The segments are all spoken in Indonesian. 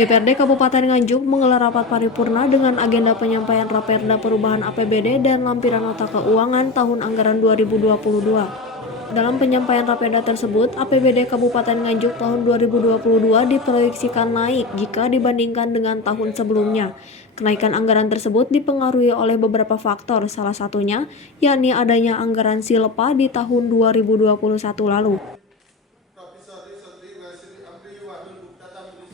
DPRD Kabupaten Nganjuk menggelar rapat paripurna dengan agenda penyampaian Raperda Perubahan APBD dan lampiran nota keuangan tahun anggaran 2022. Dalam penyampaian Raperda tersebut, APBD Kabupaten Nganjuk tahun 2022 diproyeksikan naik jika dibandingkan dengan tahun sebelumnya. Kenaikan anggaran tersebut dipengaruhi oleh beberapa faktor, salah satunya yakni adanya anggaran Silpa di tahun 2021 lalu.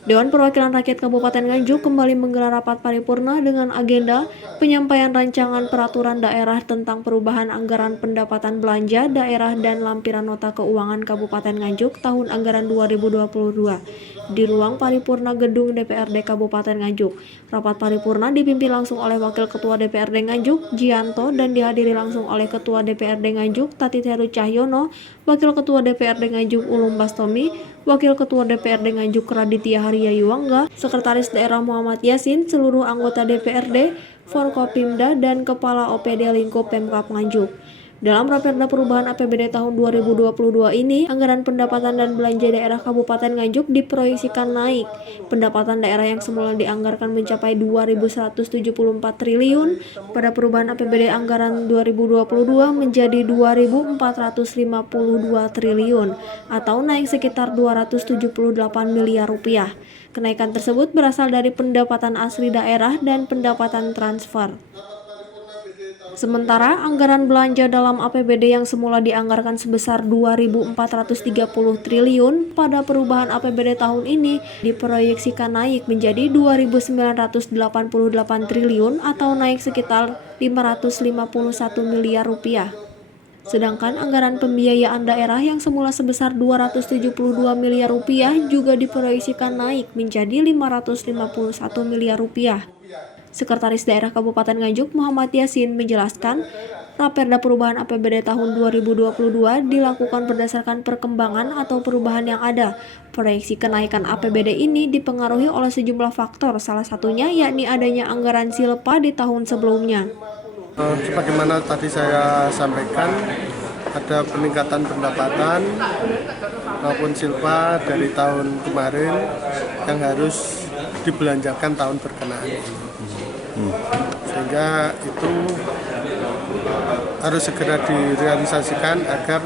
Dewan Perwakilan Rakyat Kabupaten Nganjuk kembali menggelar rapat paripurna dengan agenda penyampaian rancangan peraturan daerah tentang perubahan anggaran pendapatan belanja daerah dan lampiran nota keuangan Kabupaten Nganjuk tahun anggaran 2022 di ruang paripurna gedung DPRD Kabupaten Nganjuk. Rapat paripurna dipimpin langsung oleh Wakil Ketua DPRD Nganjuk, Gianto, dan dihadiri langsung oleh Ketua DPRD Nganjuk, Tati Heru Cahyono, Wakil Ketua DPRD Nganjuk, Ulum Bastomi, Wakil Ketua DPRD Nganjuk Raditya Haria Yuangga, Sekretaris Daerah Muhammad Yasin, seluruh anggota DPRD, Forkopimda, dan Kepala OPD Lingkup Pemkab Nganjuk. Dalam Raperda Perubahan APBD tahun 2022 ini, anggaran pendapatan dan belanja daerah Kabupaten Nganjuk diproyeksikan naik. Pendapatan daerah yang semula dianggarkan mencapai 2.174 triliun pada perubahan APBD anggaran 2022 menjadi 2.452 triliun atau naik sekitar 278 miliar rupiah. Kenaikan tersebut berasal dari pendapatan asli daerah dan pendapatan transfer. Sementara anggaran belanja dalam APBD yang semula dianggarkan sebesar 2.430 triliun pada perubahan APBD tahun ini diproyeksikan naik menjadi 2.988 triliun atau naik sekitar 551 miliar rupiah. Sedangkan anggaran pembiayaan daerah yang semula sebesar 272 miliar rupiah juga diproyeksikan naik menjadi 551 miliar rupiah. Sekretaris Daerah Kabupaten Nganjuk Muhammad Yasin menjelaskan, Raperda Perubahan APBD tahun 2022 dilakukan berdasarkan perkembangan atau perubahan yang ada. Proyeksi kenaikan APBD ini dipengaruhi oleh sejumlah faktor, salah satunya yakni adanya anggaran Silpa di tahun sebelumnya. Sebagaimana tadi saya sampaikan, ada peningkatan pendapatan maupun Silpa dari tahun kemarin yang harus dibelanjakan tahun berkenaan. Sehingga itu harus segera direalisasikan agar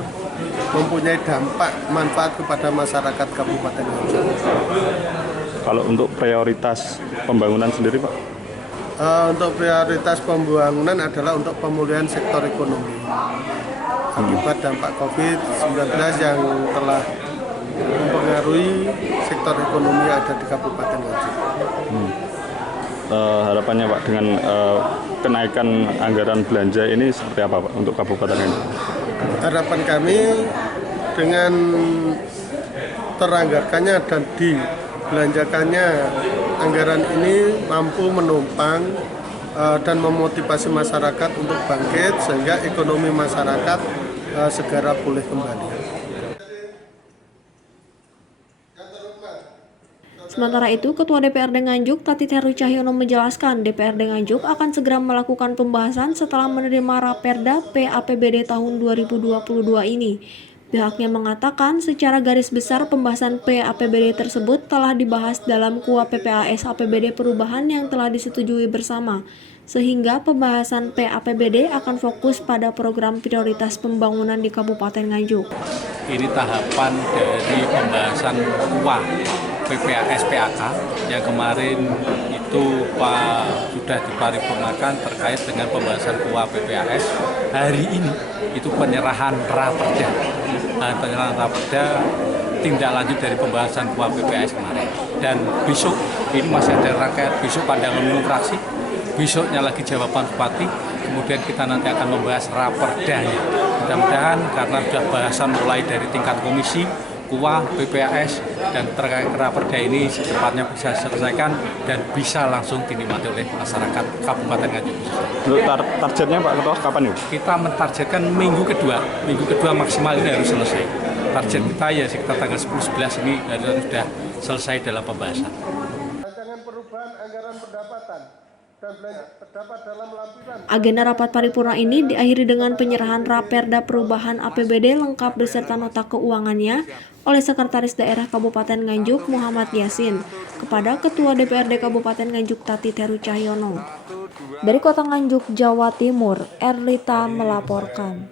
mempunyai dampak manfaat kepada masyarakat Kabupaten Nganjuk. Kalau untuk prioritas pembangunan sendiri, Pak? Untuk prioritas pembangunan adalah untuk pemulihan sektor ekonomi akibat dampak COVID-19 yang telah mempengaruhi sektor ekonomi yang ada di Kabupaten Nganjuk. Harapannya Pak dengan kenaikan anggaran belanja ini seperti apa Pak untuk Kabupaten ini? Harapan kami dengan teranggarkannya dan dibelanjakannya anggaran ini mampu menopang dan memotivasi masyarakat untuk bangkit sehingga ekonomi masyarakat segera pulih kembali. Sementara itu, Ketua DPRD Nganjuk, Tati Heru Cahyono menjelaskan DPRD Nganjuk akan segera melakukan pembahasan setelah menerima Raperda PAPBD tahun 2022 ini. Pihaknya mengatakan secara garis besar pembahasan PAPBD tersebut telah dibahas dalam KUA PPAS APBD perubahan yang telah disetujui bersama. Sehingga pembahasan PAPBD akan fokus pada program prioritas pembangunan di Kabupaten Nganjuk. Ini tahapan dari pembahasan KUA PPAS PAK yang kemarin itu sudah diparipurnakan terkait dengan pembahasan KUA PPAS. Hari ini itu penyerahan Raperda. Penyerahan Raperda tindak lanjut dari pembahasan KUA PPAS kemarin. Dan besok ini masih ada rangkaian, besok pandangan umum fraksi, besoknya lagi jawaban bupati, kemudian kita nanti akan membahas Raperdanya. Mudah-mudahan karena sudah bahasan mulai dari tingkat komisi, KUA, PPAS, dan terkait Raperda ini secepatnya bisa diselesaikan dan bisa langsung dinikmati oleh masyarakat Kabupaten Nganjuk. Untuk targetnya Pak Ketua kapan itu? Kita mentargetkan minggu kedua maksimal ini harus selesai. Target kita ya sekitar tanggal 10-11 ini harus sudah selesai dalam pembahasan. Rancangan perubahan anggaran pendapatan dan belanja terdapat dalam lampiran. Agenda rapat paripurna ini diakhiri dengan penyerahan Raperda Perubahan APBD lengkap beserta nota keuangannya oleh Sekretaris Daerah Kabupaten Nganjuk Muhammad Yasin. kepada Ketua DPRD Kabupaten Nganjuk Tati Teru Cahyono. Dari Kota Nganjuk, Jawa Timur, Erlita melaporkan.